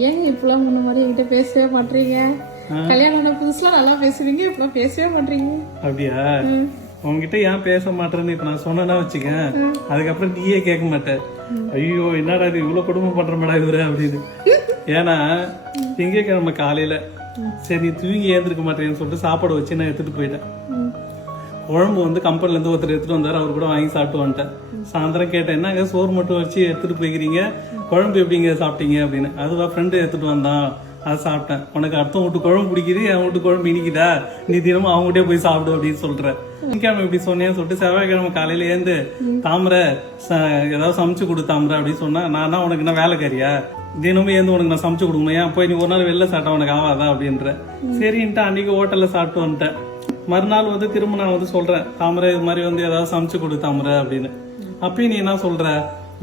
ஏங்க இப்பெல்லாம் முன்ன மாதிரி என்கிட்ட பேசவே மாட்டீங்க? கல்யாணம் ஆன புதுசுல நல்லா பேசுவீங்க, இப்பெல்லாம் பேசவே மாட்டீங்க. அப்படியா? உங்ககிட்ட ஏன் பேச மாட்டேன்னு இப்ப நான் சொன்னா வச்சுக்க, அதுக்கப்புறம் நீயே கேட்க மாட்டேன். ஐயோ என்னடா இது இவ்வளவு குடும்பம் பண்ற மாடா இவரு அப்படின்னு. ஏன்னா திங்கக்கிழமை காலையில சரி தூங்கி ஏந்திருக்க மாட்டேன்னு சொல்லிட்டு சாப்பாடு வச்சு நான் எடுத்துட்டு போயிட்டேன். குழம்பு வந்து கம்பெனில இருந்து ஒருத்தர் எடுத்துட்டு வந்தாரு, அவர் கூட வாங்கி சாப்பிட்டு வந்துட்டேன். சாயந்தரம் கேட்டேன், என்னங்க சோறு மட்டும் வச்சு எடுத்துட்டு போய்க்கிறீங்க, குழம்பு எப்படிங்க சாப்பிட்டீங்க அப்படின்னு. அதுவா ஃப்ரெண்டு எடுத்துட்டு வந்தான், அதை சாப்பிட்டேன். உனக்கு அடுத்த வீட்டு குழம்பு பிடிக்குது, என் வீட்டு குழம்பு இனிக்குதா, நீ தினமும் அவங்ககிட்டே போய் சாப்பிடு அப்படின்னு சொல்றேன். திங்கக்கிழமை இப்படி சொன்னேன்னு சொல்லிட்டு செவ்வாய்க்கிழமை காலையில ஏந்து தாமரை ஏதாவது சமைச்சு கொடு தாமரை அப்படின்னு சொன்னா, நான் உனக்கு என்ன வேலைக்காரியா, தினமும் ஏந்து உனக்கு நான் சமைச்சு கொடுக்கணும், ஏன் போய் நீ ஒரு நாள் வெளில சாப்பிட்டா உனக்கு ஆகாதா அப்படின்ற. சரின்ட்டு அன்னைக்கு ஹோட்டல்ல சாப்பிட்டு வந்துட்டேன். மறுநாள் வந்து திரும்ப நான் வந்து சொல்றேன், தாமரை இது மாதிரி வந்து ஏதாவது சமைச்சு கொடு தாமரை அப்படின்னு. அப்பயும் நீ என்ன சொல்ற,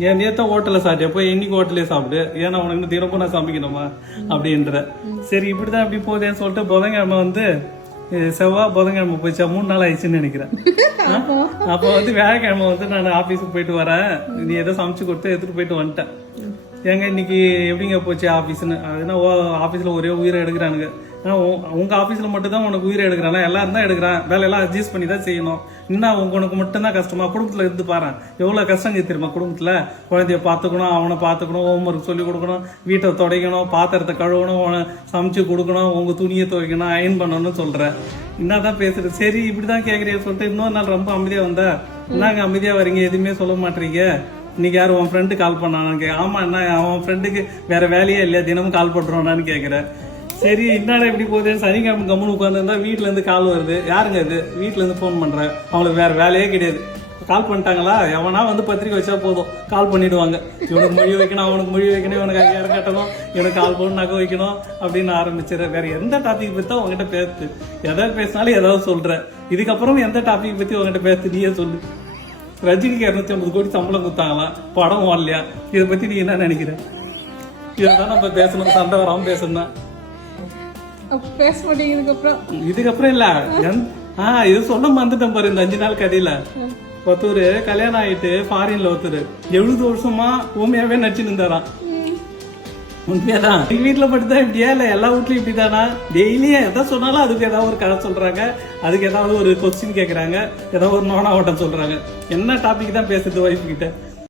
ஏன் நேத்த ஹோட்டல்ல சாப்பிட்டியா, போய் இன்னைக்கு ஹோட்டலே சாப்பிடு, ஏன்னா உனக்கு தினமும் நான் சமைக்கணுமா அப்படின்ற. சரி இப்படிதான் இப்படி போதேன்னு சொல்லிட்டு புதன்கிழமை வந்து செவ்வாய் புதன்கிழமை போயிச்சா 3 நாள் ஆயிடுச்சுன்னு நினைக்கிறேன். அப்போ வந்து வியாழக்கிழமை வந்து நான் ஆபீஸுக்கு போயிட்டு வரேன், நீ ஏதோ சமைச்சு கொடுத்து எடுத்துட்டு போயிட்டு வந்துட்டேன். ஏங்க இன்னைக்கு எப்படிங்க போச்சு ஆபீஸ்ன்னு. அதுனா ஆபீஸ்ல ஒரே உயிரை எடுக்கிறானுங்க. உங்க ஆபீஸ்ல மட்டும் தான் உனக்கு உயிரை எடுக்கிறானா, எல்லாரும் தான் எடுக்கிறான், வேலையெல்லாம் அட்ஜஸ்ட் பண்ணி தான் செய்யணும். இன்னும் உனக்கு மட்டும் தான் கஷ்டமா, குடும்பத்துல இருந்து பாரு எவ்வளவு கஷ்டம் தெரியுமா. குடும்பத்துல குழந்தைய பாத்துக்கணும், அவனை பாத்துக்கணும், ஹோம்ஒர்க் சொல்லி கொடுக்கணும், வீட்டை துடைக்கணும், பாத்திரத்தை கழுவணும், சமைச்சு கொடுக்கணும், உங்க துணியை துவைக்கணும், அயன் பண்ணணும்னு சொல்ற. என்னதான் பேசுறது. சரி இப்படிதான் கேக்குறீங்க சொல்லிட்டு இன்னொரு நாள் ரொம்ப அமைதியா வந்தா, என்னங்க அமைதியா வரீங்க, எதுவுமே சொல்ல மாட்டீங்க, இன்னைக்கு யாரும் உன் ஃப்ரெண்டு கால் பண்ணானு. ஆமா என்ன அவன் ஃப்ரெண்டுக்கு வேற வேலையே இல்லையா, தினமும் கால் பண்றோம்னான்னு கேக்குறேன். சரி என்னடா இப்படி போகுது, சனிக்கிழமை கம்முன்னு உட்காந்துருந்தா வீட்டுல இருந்து கால் வருது, யாருங்க இது, வீட்டுல இருந்து போன் பண்றேன், அவங்களுக்கு வேற வேலையே கிடையாது. கால் பண்ணிட்டாங்களா, எவனா வந்து பத்திரிக்கை வச்சா போதும் கால் பண்ணிடுவாங்க. இவனுக்கு மொழி வைக்கணும், அவனுக்கு மொழி வைக்கணும், இவனுக்கு ஐயாயிரம் கட்டணும், இவனுக்கு கால் பண்ணு நகை வைக்கணும் அப்படின்னு ஆரம்பிச்சிட. வேற எந்த டாபிக் பத்தி உங்ககிட்ட பேசு, எதாவது பேசினாலும் ஏதாவது சொல்ற. இதுக்கப்புறம் எந்த டாபிக் பத்தி உங்ககிட்ட பேசு, நீயே சொல்லு. ரஜினிக்கு 250 கோடி சம்பளம் கொடுத்தாங்களாம், படம் வரலையா, இதை பத்தி நீ என்ன நினைக்கிற? இதான் நம்ம பேசணும், சண்டை வராம பேசணும். பேச மாட்டேங்க இதுக்கப்புறம் இல்ல. இது சொல்ல மறந்துட்டேன் பாரு, இந்த 5 நாள் கதையில ஒருத்தர் கல்யாணம் ஆயிட்டு ஃபாரின்ல ஒருத்தர் 70 வருஷமா உண்மையாவே நடிச்சுன்னு இருந்தாராம். உண்மையாதான். எங்க வீட்டுல மட்டும்தான் இப்படியா இல்ல எல்லா வீட்லயும் இப்படிதானா? டெய்லியும் எதை சொன்னாலும் அதுக்கு ஏதாவது ஒரு கதை சொல்றாங்க, அதுக்கு ஏதாவது ஒரு கொஸ்டின் கேக்குறாங்க, ஏதாவது ஒரு நோனா ஓட்டம் சொல்றாங்க. என்ன டாபிக் தான் பேசுறது ஒய்ஃப் கிட்ட?